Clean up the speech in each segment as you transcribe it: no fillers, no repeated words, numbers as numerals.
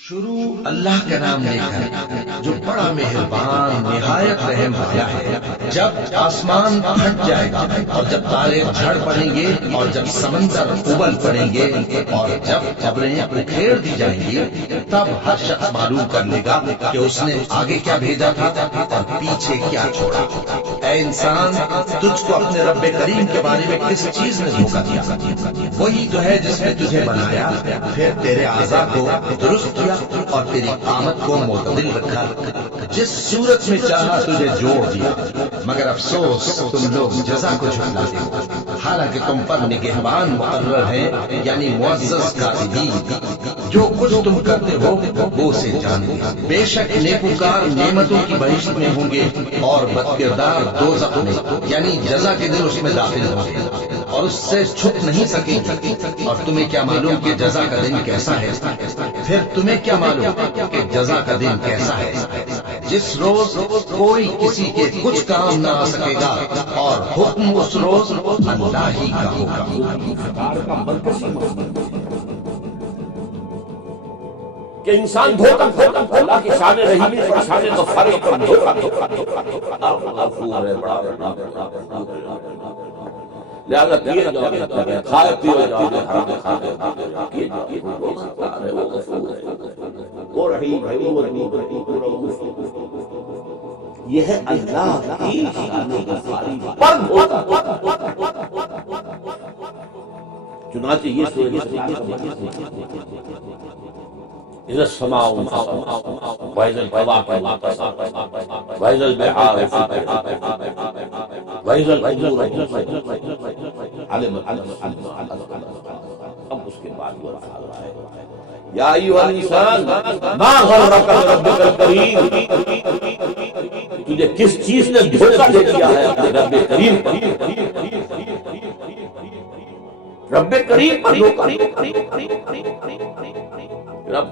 شروع اللہ کا نام لے کر جو بڑا مہربان نہایت رحم والا ہے۔ جب آسمان پھٹ جائے گا اور جب تارے جھڑ پڑیں گے اور جب سمندر ابل پڑیں گے اور جب قبریں اکھیڑ دی جائیں گی، تب ہر شخص معلوم کر لے گا کہ اس نے آگے کیا بھیجا تھا اور پیچھے کیا چھوڑا۔ اے انسان، تجھ کو اپنے رب کریم کے بارے میں کس چیز نے دھوکہ دیا؟ وہی تو ہے جس نے تجھے بنایا، پھر تیرے اعضاء کو درست کیا اور تیری قامت کو معتدل رکھا، جس صورت میں چاہا تجھے جوڑ دیا، مگر افسوس تم لوگ جزا کو جھٹلاتے ہو، حالانکہ تم پر نگہبان مقرر ہیں، یعنی معزز کاتبین، جو کچھ تم کرتے ہو وہ اسے جانتے ہیں۔ بے شک نیکوکار نعمتوں کی بہشت میں ہوں گے اور بدکردار دوزخ میں، یعنی جزا کے دن اس میں داخل ہوں گے اور اس سے چھپ نہیں سکیں گے۔ اور تمہیں کیا معلوم کہ جزا کا دن کیسا ہے؟ پھر تمہیں کیا معلوم کہ جزا کا دن کیسا ہے؟ جس روز کوئی کسی کے کچھ کام نہ آ سکے گا اور حکم اس روز اللہ ہی کا ہوگا۔ کہ انسان دھوکہ اللہ کی شان رحیمی اور شان غفاری پر غفور ہے، بڑا لہذا کیے جاؤ، کھائے پیے جاؤ، حرام کھاتے کیے جاؤ، وہ ستار ہے، وہ غفور ہے، وہ رحیم ہے، وہ رؤوف ہے۔ یہ ہے اللہ کی شان غفاری پر دھوکہ۔ چنانچہ یہ إذا السماء انفطرت وإذا الكواكب انتثرت وإذا البحار فجرت وإذا القبور علمت اب اس کے بعد وہ الفاظ آئے، یا ایھا الانسان ما غرک بربک الکریم، تجھے کس چیز نے دھوکہ دے دیا ہے اپنے رب کریم پر؟ رب کریم پر دھوکہ۔ رب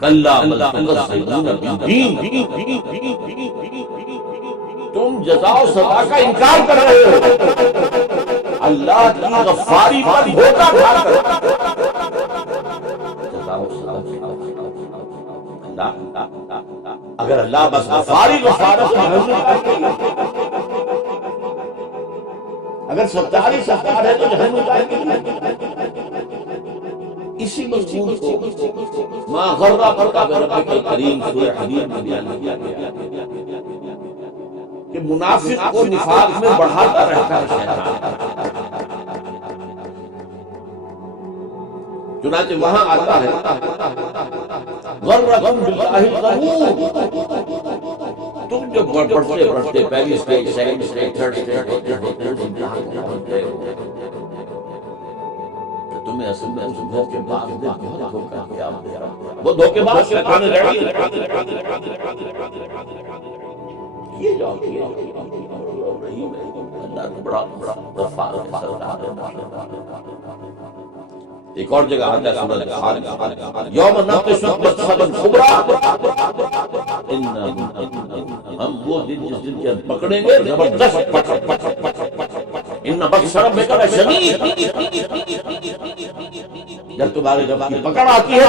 کلا بل تکذبون بالدین، تم جزا و سزا کا انکار کر رہے ہو، اللہ کی غفاری پر دھوکہ کھا کر۔ جزا و سزا اگر اللہ بس غفاری غفارت اگر ستاری ستار ہے تو جہنم جائے گی۔ اسی مضمون کو ما غرک بربک الکریم سورہ حدید میں بیان کیا گیا کہ منافق کو نفاق میں بڑھاتا رہتا ہے شیطان۔ چنانچہ وہاں آتا ہے غرکم باللہ الغرور، تم جو بڑھتے پہلی stage, second stage, third stage ہوتے ہو، تو تمہیں اصل میں اس دھوکے باز نے بہت دھوکہ دیا۔ وہ دھوکے باز شیطان رڑی یہ جاؤ اللہ بڑا غفار ہے۔ ایک اور جگہ آتا ہے سورۃ الخارج، یوم نبطش بطشۃ کبریٰ، ہم وہ دن جس دن کے پکڑیں گے زبردست پکڑ، ان بطش ربک لشدید، جب تمہارے رب کی پکڑ آتی ہے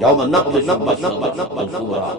یوم نبطش بطشۃ کبریٰ،